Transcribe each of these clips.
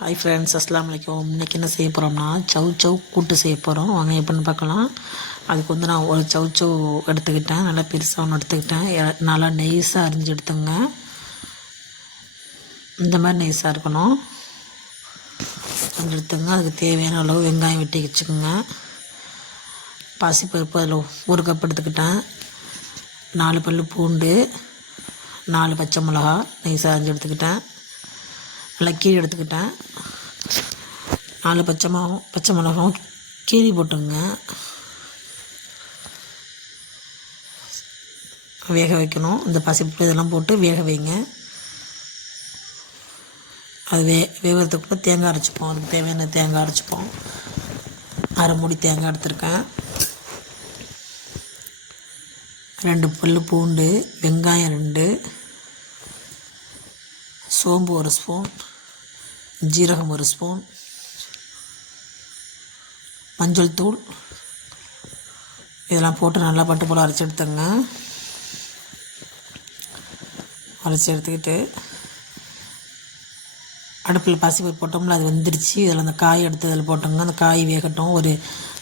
Hi friends அஸ்லாம் வலைக்கம் இன்றைக்கி என்ன செய்ய போகிறோம்னா சவு சவு கூட்டு செய்ய போகிறோம் வாங்க எப்படின்னு பார்க்கலாம். அதுக்கு வந்து நான் ஒரு சவு சவு எடுத்துக்கிட்டேன். நல்லா பெருசாக ஒன்று எடுத்துக்கிட்டேன். நல்லா நெய்ஸாக அரிஞ்சு எடுத்துங்க இந்த மாதிரி நெய்ஸாக இருக்கணும். அரிஞ்சு எடுத்துங்க அதுக்கு தேவையான அளவு வெங்காயம் வெட்டி வச்சுக்கோங்க. பாசிப்பருப்பு அதில் ஒரு கப் எடுத்துக்கிட்டேன். நாலு பல் பூண்டு நாலு பச்சை மிளகா நெய்ஸாக அரிஞ்சு எடுத்துக்கிட்டேன். நல்லா கீழே எடுத்துக்கிட்டேன். நாலு பச்சை மிளகும் பச்சை மிளகும் கீரி போட்டுங்க. வேக வைக்கணும். இந்த பசிப்பு இதெல்லாம் போட்டு வேக வைங்க. அது வே வேகிறதுக்குள்ள தேங்காய் அரைச்சிப்போம். அதுக்கு தேவையான தேங்காய் அரைச்சிப்போம். அரை மூடி தேங்காய் எடுத்திருக்கேன். ரெண்டு புல் பூண்டு வெங்காயம் ரெண்டு. சோம்பு ஒரு ஸ்பூன் ஜீரகம் ஒரு ஸ்பூன் மஞ்சள் தூள். இதெல்லாம் போட்டு நல்லா பட்டு போல் அரைச்சி எடுத்துங்க அரைச்சி எடுத்துக்கிட்டு அடுப்பில் பாசிப்பருப்பு போட்டோம்ல அது வந்துருச்சு. இதில் அந்த காய் எடுத்து அதில் போட்டோங்க அந்த காய் வேகட்டும். ஒரு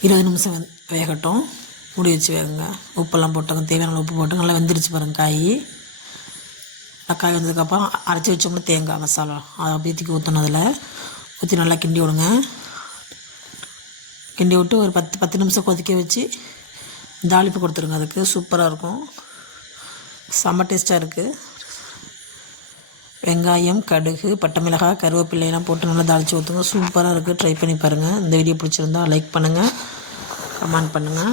இருபது நிமிஷம் வெந் வேகட்டும். மூடி வச்சு வேகுங்க. உப்பெல்லாம் போட்டோங்க. தேவையான உப்பு போட்டு நல்லா வெந்துருச்சு பாருங்கள் காய். தக்காளி வந்ததுக்கப்புறம் அரைச்சி வச்சோம்னா தேங்காய் மசாலா. அதை அப்படியே தூக்கி ஊற்றணும் அதில் ஊற்றி நல்லா கிண்டி விடுங்க. கிண்டி விட்டு ஒரு பத்து பத்து நிமிஷம் கொதிக்க வச்சு தாளிப்பு கொடுத்துருங்க. அதுக்கு சூப்பராக இருக்கும். செம்ம டேஸ்ட்டாக இருக்குது வெங்காயம் கடுகு பட்டை மிளகாய் கருவேப்பிள்ளையெல்லாம் போட்டு நல்லா தாளித்து ஊற்றுங்க சூப்பராக இருக்குது ட்ரை பண்ணி பாருங்கள் இந்த வீடியோ பிடிச்சிருந்தா லைக் பண்ணுங்கள் கமெண்ட் பண்ணுங்கள்